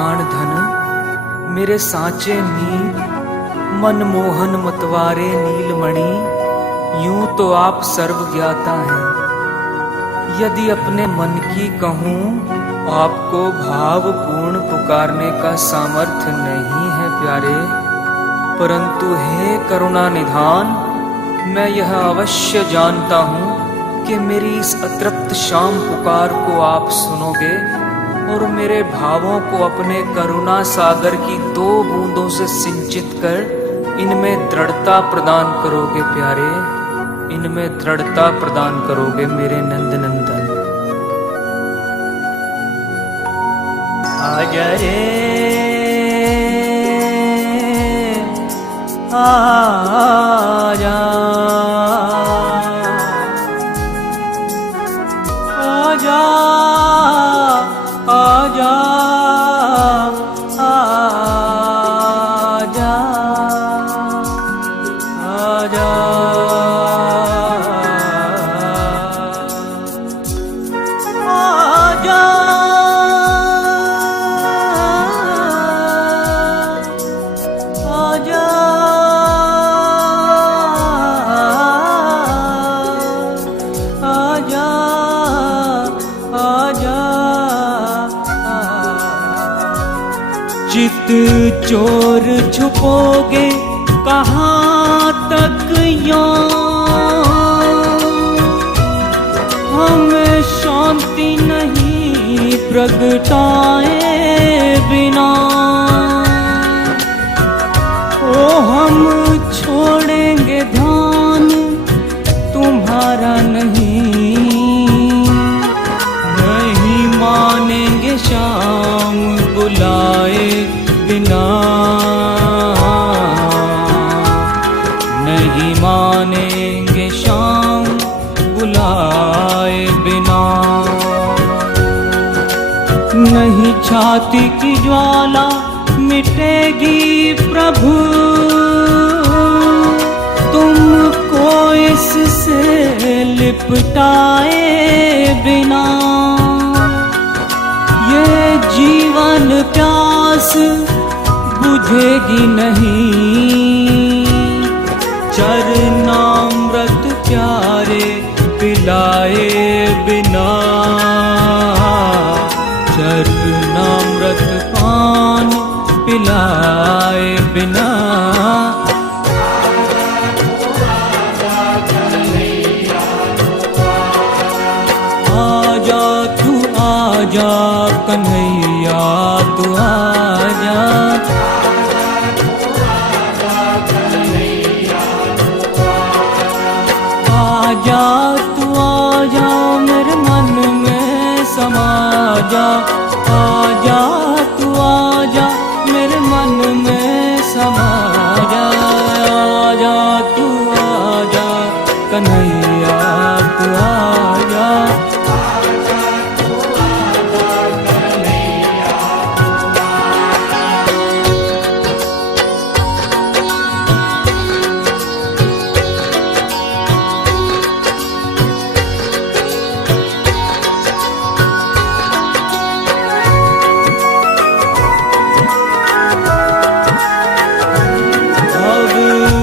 प्राण धन, मेरे सांचे नील मनमोहन मतवारे नीलमणि, यूं तो आप सर्व ज्ञाता हैं। यदि अपने मन की कहूँ, आपको भावपूर्ण पुकारने का सामर्थ्य नहीं है प्यारे, परंतु हे करुणा निधान, मैं यह अवश्य जानता हूँ कि मेरी इस अतृप्त शाम पुकार को आप सुनोगे और मेरे भावों को अपने करुणा सागर की 2 बूंदों से सिंचित कर इनमें दृढ़ता प्रदान करोगे प्यारे, इनमें दृढ़ता प्रदान करोगे मेरे नंद नंदन। आजा रे आजा, आजा आजा आजा आजा, आजा आजा, आजा आजा। चित चोर छुपोगे कहाँ तक यूं, हमें शांति नहीं प्रगटाए बिना। ओ हम छोड़ेंगे ध्यान तुम्हारा नहीं मानेंगे शाम बुलाए बिना, नहीं मानेंगे शाम बुलाए बिना। नहीं छाती की ज्वाला मिटेगी प्रभु, तुमको इससे लिपटाए बिना। ये जीवन प्यास बुझेगी नहीं, चरणामृत प्यारे पिलाए बिना, चरणामृत पान पिलाए बिना। आजा तू आजा कन्हैया तू आजा, आजा तू आजा मेरे मन में समा जा, आजा तू आजा मेरे मन में समा जा, आजा तू आजा कन्हैया तू आजा।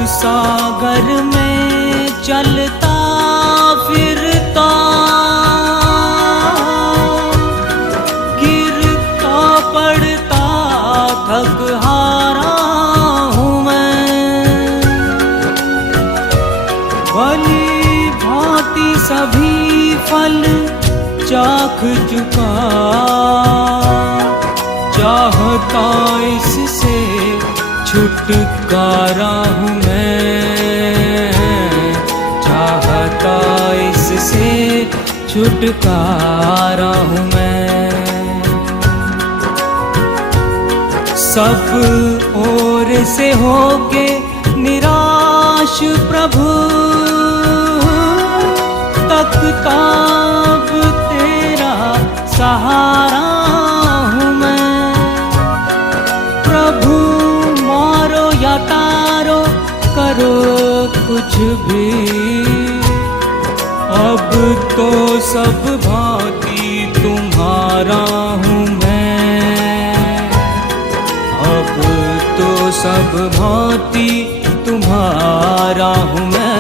सागर में चलता फिरता, गिरता पड़ता थक हारा हूँ मैं। भली भांति सभी फल चाख चुका, चाहता इससे छुटकारा हूँ मैं, चाहता इससे छुटकारा हूँ मैं। सब ओर से होके निराश प्रभु, तकता अब तेरा सहारा हूँ मैं। प्रभु मारो या तारो करो कुछ भी, अब तो सब भांति तुम्हारा हूँ मैं। अब तो सब भांति तुम्हारा हूँ मैं।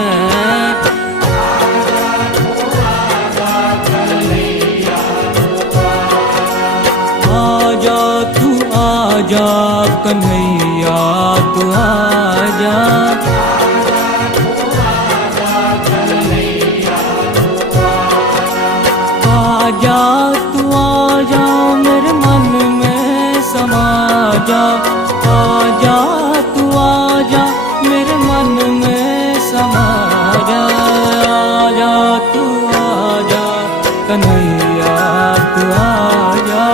आजा तू आजा कन्हैया तू आजा। आजा तू आजा मेरे मन में समा जा। आजा तू आजा मेरे मन में समा जा। आजा तू आजा कन्हैया तू आजा।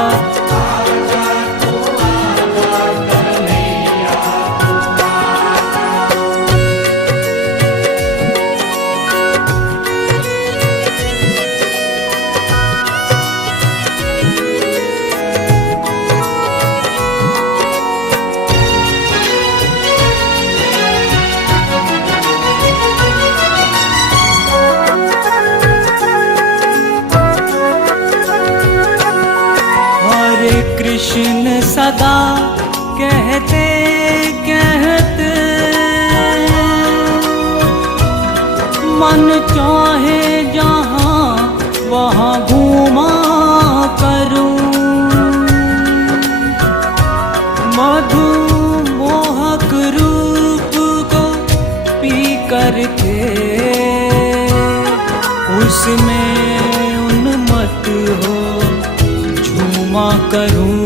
कृष्ण सदा कहते कहते मन चाहे जहाँ वहाँ घूमा करूं। मधु मोहक रूप को पी करके उसमें उन्मत्त हो झूमा करूं।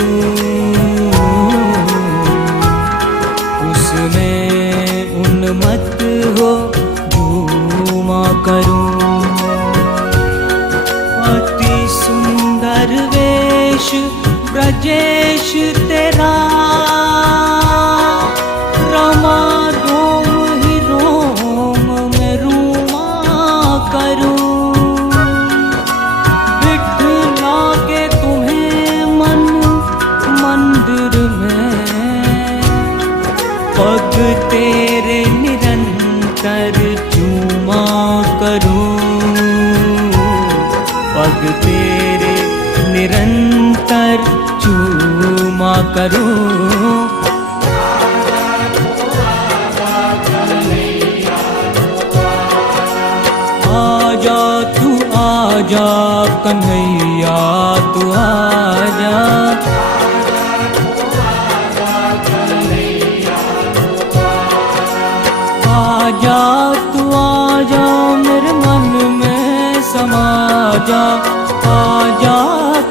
उसमें उन्मत्त हो झूमा करूं। अति सुंदर वेश ब्रजेश तेरा रमा रोम ही रोम में रूमा करूं। पग तेरे निरंतर चूमा करूं। पग तेरे निरंतर चूमा करूं। आजा तू आजा कन्हैया तू आजा। आजा तू आजा मेरे मन में समा जा। आजा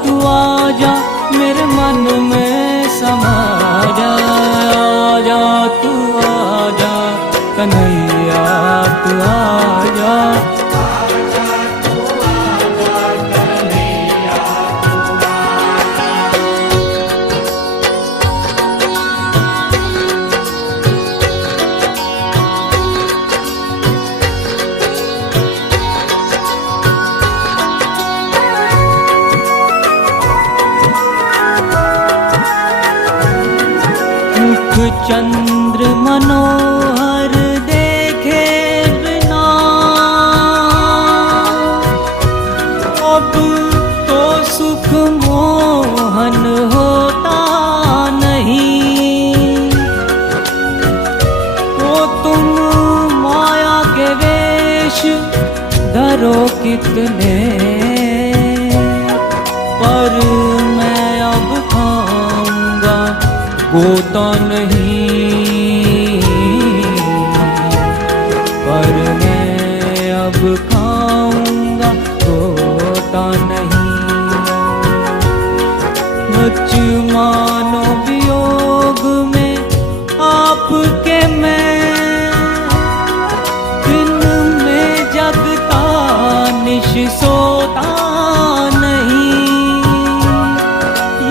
तू आजा मेरे मन में समा जा। आजा तू आजा कन्हैया तू आजा। चंद्र मनोहर देखे बिना अब तो सुख मोहन होता नहीं। तो तुम माया के वेश धरो कितने पर मैं अब खाऊंगा गोता नहीं। पर मैं अब खाऊंगा गोता नहीं। मुझ मानो वियोग में आपके मैं दिन में जगता निश सोता नहीं।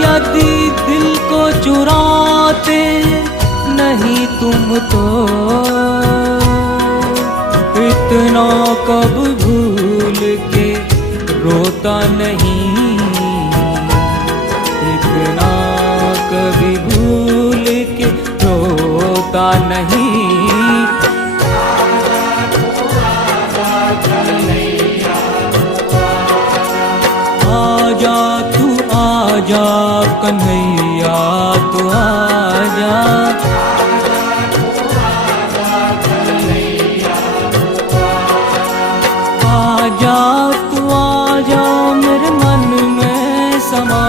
यदि दिल को चुराते नहीं तुम तो इतना कब भूल के रोता नहीं। इतना कभी भूल के रोता नहीं। आजा तू आजा कन्हैया तू आजा। जा। आजा तू आजा मेरे मन में समा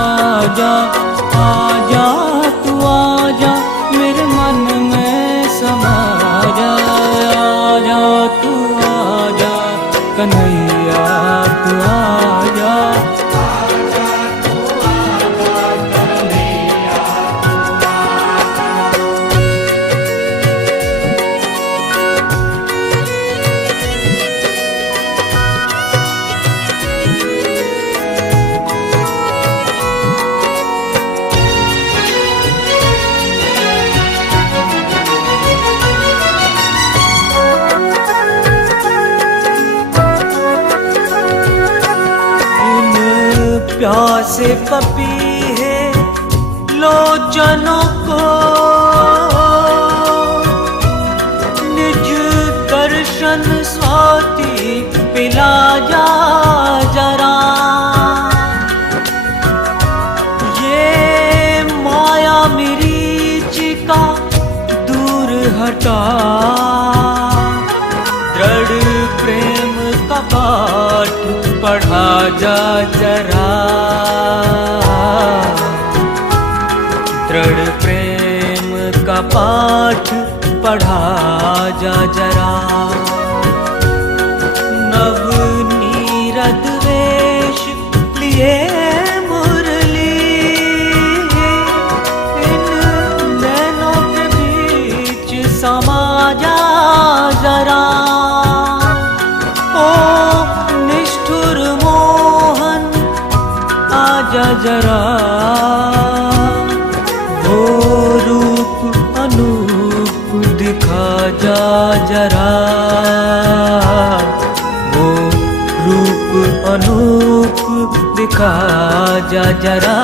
जा। आजा तू आजा मेरे मन में समा जा। आजा तू आजा कन्हैया तू आजा। प्यासे पपी है लोचनों को निज दर्शन स्वाति पिला जा जरा। ये माया मरीचिका दूर हटा। दृढ़ प्रेम का पाठ पढ़ा जा जरा। दृढ़ प्रेम का पाठ पढ़ा जा जरा। नव नीरद वेश लिए मुरली इन नैनों के बीच समा जा जरा। ओ निष्ठुर मोहन आजा जरा। वो रूप अनूप दिखा जा जरा। वो रूप अनूप दिखा जा जरा।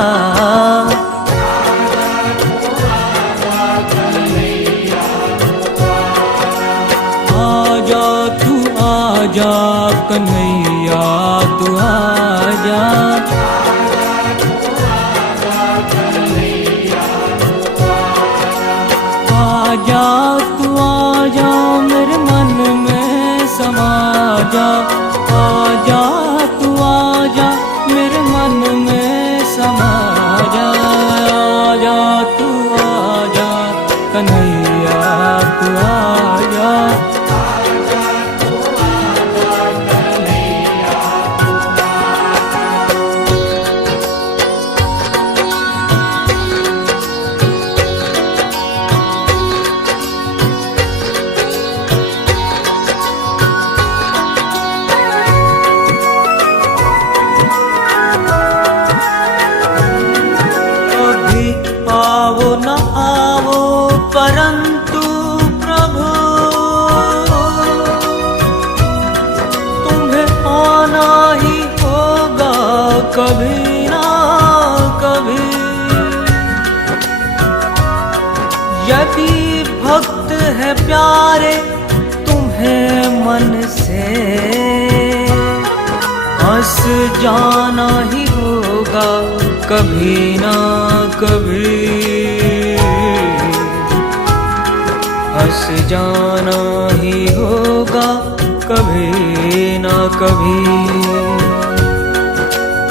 आजा तू आजा कन्हैया तू आजा। आजा तू आजा मेरे मन में समा जा। आजा तू आजा मेरे मन में समा जा। आजा तू आजा कन्हैया तू आजा। आओ न आओ परंतु प्रभु तुम्हें आना ही होगा कभी ना कभी। यदि भक्त है प्यारे तुम्हें मन से हंस जाना ही होगा कभी ना कभी। हंस जाना ही होगा कभी ना कभी।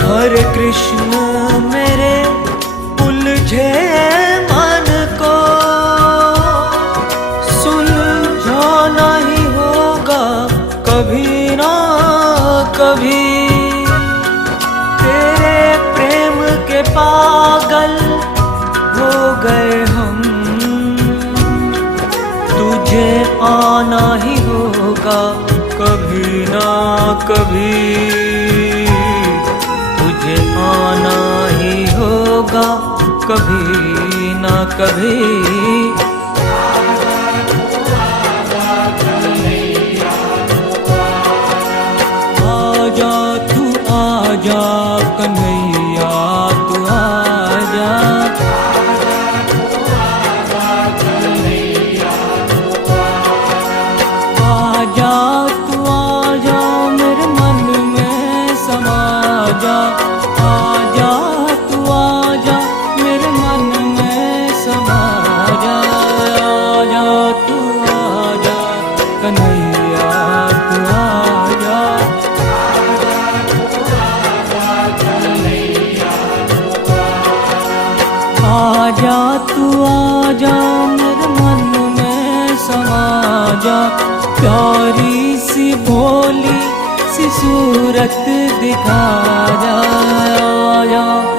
हरे कृष्ण मेरे उलझे मन को सुलझाना ही होगा कभी ना कभी। पागल हो गए हम तुझे आना ही होगा कभी ना कभी। तुझे आना ही होगा कभी ना कभी। आजा तू आजा कन्हैया तू आजा। आजा तू आजा मेरे मन में समा जा। आजा तू आजा मेरे मन में समा जा। आजा, प्यारी सी भोली सी सूरत दिखा जा, आजा।